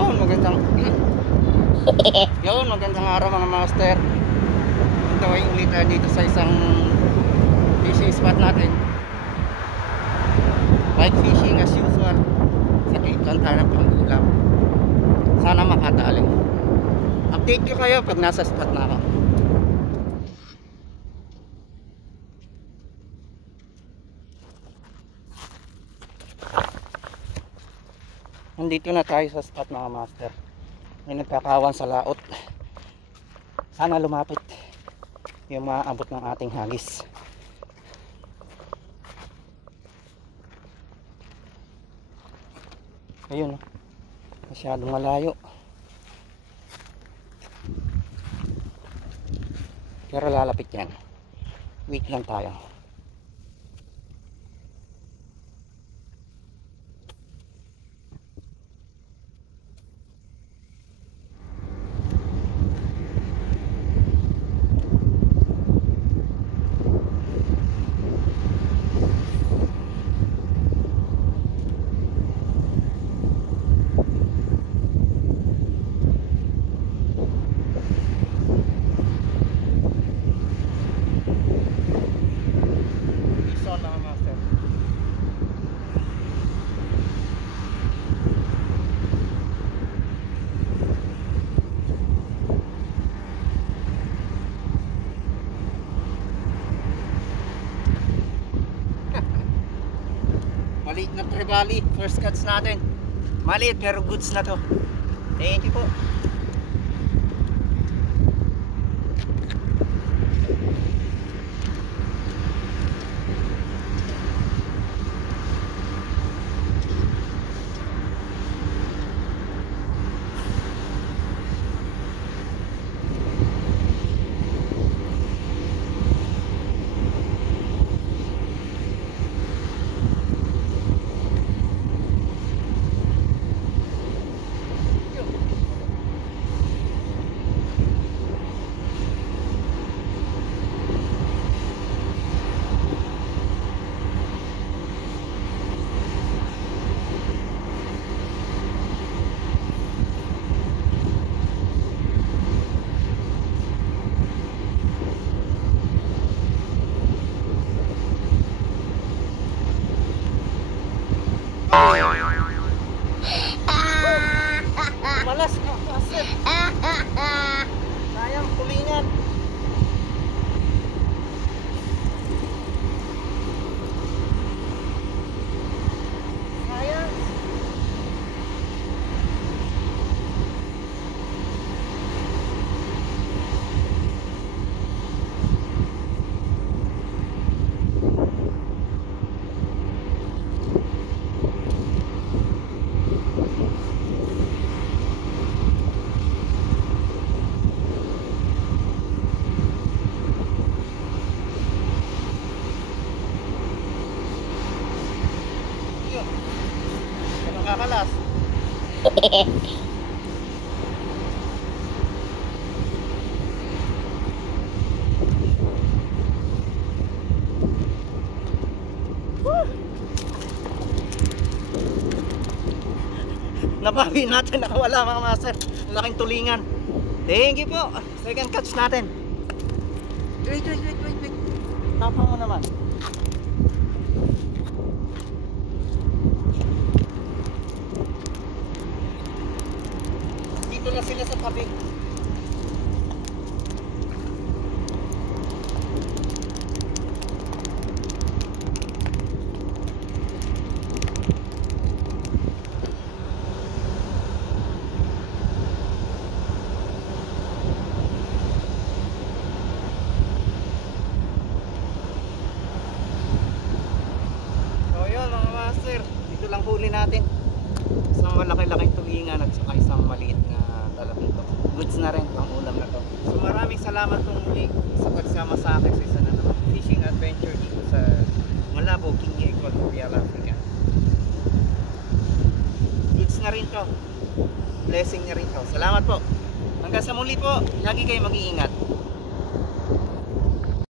Yun, magandang araw mga master. Tawag ulit tayo dito sa isang fishing spot natin. Bike fishing as usual. Sa Cape Town tayo ng pangulam. Sana makadali. Update ko kayo pag nasa spot na ako. Nandito na tayo sa spot mga master. May nagkakawan sa laot. Sana lumapit yung maaabot ng ating hagis. Ayun, masyadong malayo. Pero lalapit yan. Wait lang tayo. Maliit na trevally, first cuts natin. Maliit pero goods na to. Thank you po. Malas ka kasi. Sayang tulingan. Sayang. Kakalas. Nabawi natin, nakawala mga master. Laking tulingan. Thank you po. Second catch natin. Wait. Tapang mo naman. Dito na sila sa tabi. So yun mga master, dito lang huli natin. Isang malaki-laking tulingan at saka isang maliit na talapito. Goods na rin pang ulam na to. So maraming salamat kung muli sa pagsama sa akin sa isa na naman fishing adventure dito sa Malabo, Guinea, Equatorial Africa. Goods na rin to. Blessing na rin to. Salamat po. Hanggang sa muli po, lagi kayo mag-iingat.